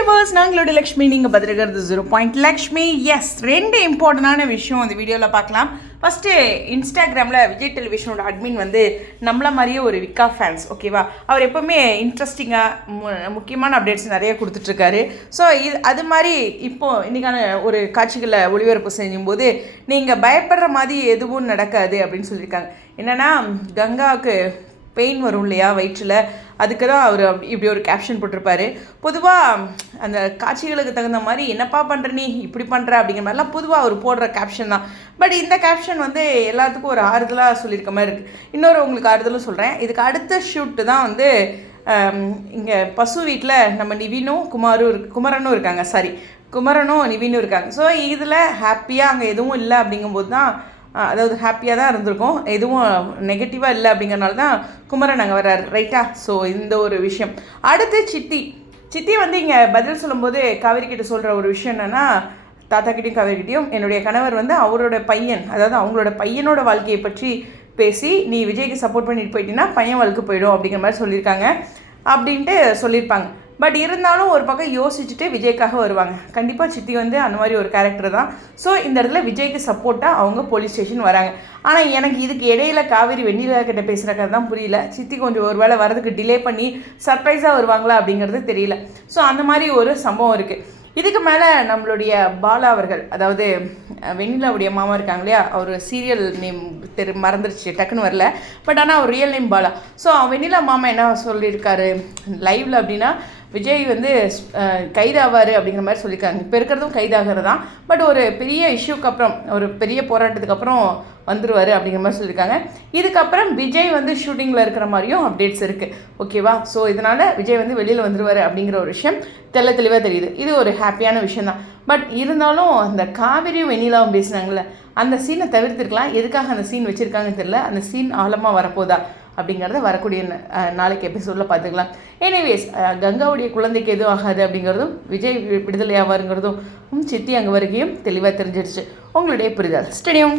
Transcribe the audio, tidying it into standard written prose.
Viewers நாங்களோட Lakshmi நீங்கள் பதிரகிறது 0 Lakshmi. S, ரெண்டு இம்பார்ட்டண்டான விஷயம் இந்த வீடியோவில் பார்க்கலாம். ஃபஸ்ட்டு, இன்ஸ்டாகிராமில் விஜய் டெலிவிஷனோட அட்மின் வந்து நம்மள மாதிரியே ஒரு விக்கா ஃபேன்ஸ், ஓகேவா? அவர் எப்போவுமே இன்ட்ரெஸ்டிங்காக முக்கியமான அப்டேட்ஸ் நிறைய கொடுத்துட்ருக்காரு. ஸோ அது மாதிரி இப்போது இன்றைக்கான ஒரு காட்சிகளை ஒளிபரப்பு செய்யும்போது நீங்கள் பயப்படுற மாதிரி எதுவும் நடக்காது அப்படின்னு சொல்லியிருக்காங்க. என்னென்னா, கங்காவுக்கு பெயின் வரும் இல்லையா வயிற்றில், அதுக்கு தான் அவர் இப்படி ஒரு கேப்ஷன் போட்டிருப்பாரு. பொதுவாக அந்த காட்சிகளுக்கு தகுந்த மாதிரி என்னப்பா பண்ணுற நீ இப்படி பண்ணுற அப்படிங்கிற மாதிரிலாம் பொதுவாக அவர் போடுற கேப்ஷன் தான். பட் இந்த கேப்ஷன் வந்து எல்லாத்துக்கும் ஒரு ஆறுதலாக சொல்லியிருக்க மாதிரி இருக்குது. இன்னொரு உங்களுக்கு ஆறுதலும் சொல்கிறேன். இதுக்கு அடுத்த ஷூட்டு தான் வந்து இங்கே பசு வீட்டில் நம்ம நிவினும் குமரனும் இருக்காங்க. குமரனும் நிவினும் இருக்காங்க. ஸோ இதில் ஹாப்பியாக அங்கே எதுவும் இல்லை அப்படிங்கும்போது தான், அதாவது ஹாப்பியாக தான் இருந்திருக்கும், எதுவும் நெகட்டிவாக இல்லை அப்படிங்கிறனால தான் குமரன் அங்கே வர்றாரு, ரைட்டா? ஸோ இந்த ஒரு விஷயம். அடுத்து சித்தி வந்து இங்கே பதில் சொல்லும்போது காவேரி கிட்ட சொல்கிற ஒரு விஷயம் என்னென்னா, தாத்தாக்கிட்டையும் காவேரிக்கிட்டையும் என்னுடைய கணவர் வந்து அவரோட பையன், அதாவது அவங்களோட பையனோட வாழ்க்கையை பற்றி பேசி நீ விஜய்க்கு சப்போர்ட் பண்ணிட்டு போயிட்டீங்கன்னா பையன் வாழ்க்கை போயிடும் அப்படிங்கிற மாதிரி சொல்லியிருக்காங்க அப்படின்ட்டு சொல்லியிருப்பாங்க. பட் இருந்தாலும் ஒரு பக்கம் யோசிச்சுட்டு விஜய்க்காக வருவாங்க. கண்டிப்பாக சித்தி வந்து அந்த மாதிரி ஒரு கேரக்டர் தான். ஸோ இந்த இடத்துல விஜய்க்கு சப்போர்ட்டாக அவங்க போலீஸ் ஸ்டேஷன் வராங்க. ஆனால் எனக்கு இதுக்கு இடையில காவேரி வெண்ணிலா கிட்ட பேசுகிற கதை தான் புரியல. சித்தி கொஞ்சம் ஒரு வேளை வரதுக்கு டிலே பண்ணி சர்ப்ரைஸாக வருவாங்களா அப்படிங்கிறது தெரியல. ஸோ அந்த மாதிரி ஒரு சம்பவம் இருக்குது. இதுக்கு மேலே நம்மளுடைய பாலா அவர்கள், அதாவது வெண்ணிலாவுடைய மாமா இருக்காங்க இல்லையா, அவர் சீரியல் நேம் மறந்துருச்சு, டக்குன்னு வரல. பட் ஆனால் அவர் ரியல் நேம் பாலா. ஸோ வெண்ணிலா மாமா என்ன சொல்லியிருக்காரு லைவில் அப்படின்னா, விஜய் வந்து கைதாவார் அப்படிங்கிற மாதிரி சொல்லியிருக்காங்க. இப்போ இருக்கிறதும் கைதாகிறது தான். பட் ஒரு பெரிய இஷ்யூக்கு அப்புறம், ஒரு பெரிய போராட்டத்துக்கு அப்புறம் வந்துடுவார் அப்படிங்கிற மாதிரி சொல்லியிருக்காங்க. இதுக்கப்புறம் விஜய் வந்து ஷூட்டிங்கில் இருக்கிற மாதிரியும் அப்டேட்ஸ் இருக்குது, ஓகேவா? ஸோ இதனால் விஜய் வந்து வெளியில் வந்துடுவார் அப்படிங்கிற ஒரு விஷயம் தெளிவாக தெரியுது. இது ஒரு ஹாப்பியான விஷயம் தான். பட் இருந்தாலும் இந்த காவிரியும் வெண்ணிலாவும் பேசினாங்களே, அந்த சீனை தவிர்த்துருக்கலாம். எதுக்காக அந்த சீன் வச்சுருக்காங்கன்னு தெரியல. அந்த சீன் ஆழமாக வரப்போதா அப்படிங்கிறத வரக்கூடிய நாளைக்கு எபிசோடில் பார்த்துக்கலாம். எனிவேஸ், கங்காவுடைய குழந்தைக்கு எதுவும் ஆகாது அப்படிங்கிறதும், விஜய் விடுதலை ஆவாருங்கிறதும் சித்தி அங்கே வரைக்கும் தெளிவாக தெரிஞ்சிடுச்சு. உங்களுடைய புரிதல் ஸ்டேடியம்.